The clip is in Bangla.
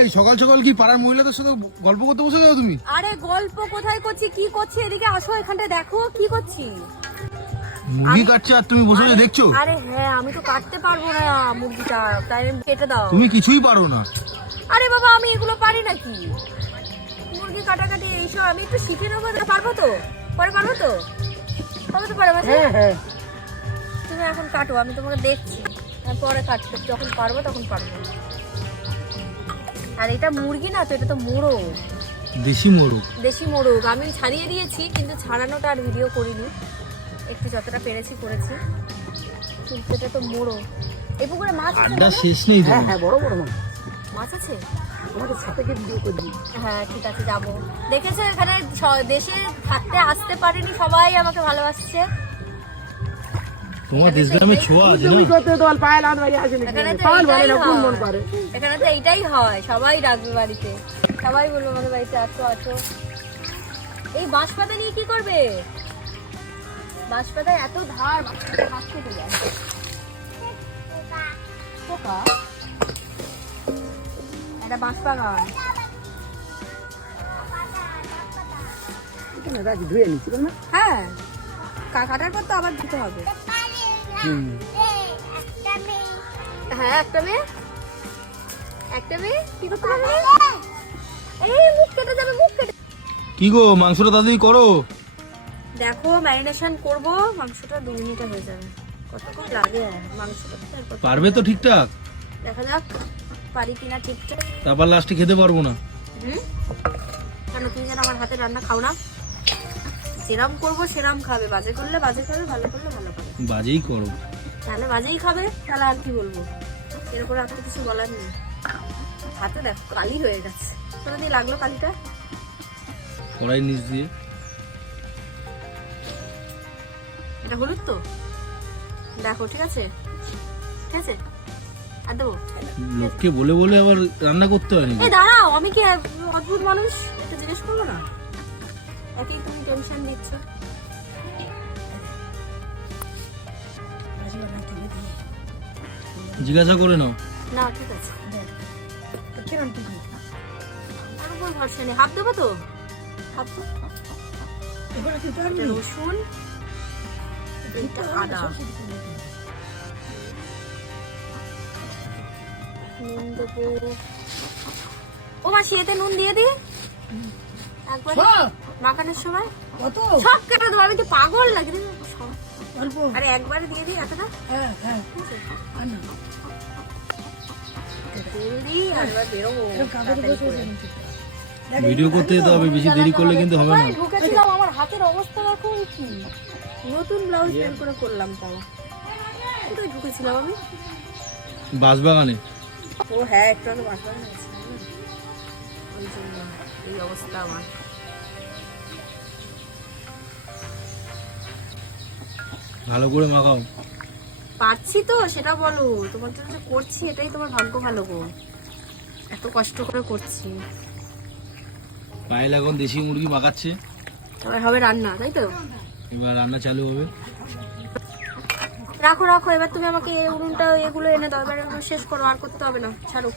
এই সকাল সকাল কি পাড়ার মহিলাদের সাথে গল্প করতে বসে যাও তুমি? আরে গল্প কোথায় করছি, কি করছি এদিকে আসো, এখানটা দেখো কি করছি। মুরগি কাটছে আর তুমি বসে বসে দেখছো? আরে হ্যাঁ, আমি তো কাটতে পারবো না মুরগিটা, তাই কেটে দাও। তুমি কিছুই পারো না। আরে বাবা, আমি এগুলো পারি নাকি? মুরগি কাটাকাটি এইসব আমি একটু শিখে নেবো, পারবো তো? পরে পারবো তো? পারবো তো? পারবো? হ্যাঁ হ্যাঁ। তুমি এখন কাটো, আমি তোমাকে দেখছি, আমি পরে কাটতে যখন পারবো তখন পারবো। আর এটা মুরগি না তো, এটা তো মোরগ, দেশি মোরগ। দেশি মোরগ। আমি ছাড়িয়ে দিয়েছি, কিন্তু ছাড়ানোটা আর ভিডিও করিনি, একটু যতটা পেরেছি করেছি। কিন্তু এটা তো মোরগ। এই পুকুরে মাছ আছে? আড্ডা শেষ নেই তো। হ্যাঁ বড় বড় মাছ আছে? আমাকে সাথে গিয়ে ভিডিও করবি। হ্যাঁ ঠিক আছে, যাবো। দেখেছো এখানে দেশে থাকতে আসতে পারিনি, সবাই আমাকে ভালোবাসছে। তোমার দেশগ্রামে ছোঁয়া আছে না? তুমি করতে দল পায়ে লাদ বাড়ি আসে না। এখানে তো পাল বলে এইটাই না, কোন মন হয়। করে। এখানে তো এইটাই হয়, সবাই ডাকবে বাড়িতে, সবাই বলবে আমাদের বাড়িতে আসো আসো। এই বাঁশ পাতা নিয়ে কি করবে? বাঁশ পাতায় এত ধার, হাত কেটে যায়। পোকা, এটা বাঁশ বাগান। এখানে রাখি ধুয়ে নিচ্ছি না। হ্যাঁ, কাটার পর তো আবার দিতে হবে। হ্যাঁ, একটা মেয়ে, একটা মেয়ে কি করতে পারবে? এই মুখ কেটে যাবে, মুখ কেটে। কি গো, মাংসটা তাড়াতাড়ি করো। দেখো ম্যারিনেশন করব, মাংসটা 2 মিনিটে হয়ে যাবে। কতক্ষণ লাগে মাংসটা? পারবে তো ঠিকঠাক? দেখা যাক পারি কিনা ঠিকঠাক। তারপর লাস্টে খেতে পারবো না। কেন, তুমি যেন আমার হাতে রান্না খাও না? যেরাম করবো সেরাম খাবে, বাজে করলে বাজে খাবে, ভালো করলে ভালো খাবে। বাজেই করো। তাহলে বাজেই খাবে, তাহলে আর কি বলবো? এরপরে আর তো কিছু বলার নেই। হাতে দেখো কালি হয়ে গেছে। কোথা দিয়ে লাগলো কালিটা? কড়াই নিচ দিয়ে। এটা হলুদ তো, দেখো ঠিক আছে, ঠিক আছে। আর দেবো? লোককে বলে বলে আবার রান্না করতে হয় নাকি? এই দাঁড়াও, আমি কি অদ্ভুত মানুষ? এটা জিজ্ঞেস করবো না? একই তুমি টেনশন দিচ্ছ। জিজ্ঞাসা করে নাও। না ঠিক আছে, আর উপর ভরসা নেই। হাফ দেবো তো? হাফ তো। এটা রসুন, এটা আদা, নুন দেবো। ও মাসি, এতে নুন দিয়ে দিই একবার মাখানোর সময়। কত? সব কেটে দেবো, আমি তো পাগল লাগে রে, সব। অল্প। আরে একবারে দিয়ে দিই এতটা। হ্যাঁ হ্যাঁ। তেল দিই আর এবার বেরোবো। তাড়াতাড়ি করে। ভিডিও করতে যেতে হবে, বেশি দেরি করলে কিন্তু হবে না। কোথায় ঢুকেছিলাম, আমার হাতের অবস্থা দেখো কি। নতুন ব্লাউজ প্যান্ট করে করলাম তাও। কোথায় ঢুকেছিলাম আমি? বাঁশবাগানে। ও হ্যাঁ, একটু আগে বাসা গেছিলাম না, ওই জন্য এই অবস্থা আমার। ভালো করে মাখাও। পারছি তো, সেটা বলো। তোমার জন্য যে করছি, এটাই তোমার ভাগ্য ভালো গো, এত কষ্ট করে করছি। পায়েল এখন দেশি মুরগি মাখাচ্ছে। এবার হবে রান্না, তাই তো? এবার রান্না চালু হবে। রাখো রাখো, এবার তুমি আমাকে এই উনুনটা এগুলো এনে দাও, এবার এগুলো শেষ করো, আর করতে হবে না, ছাড়ো।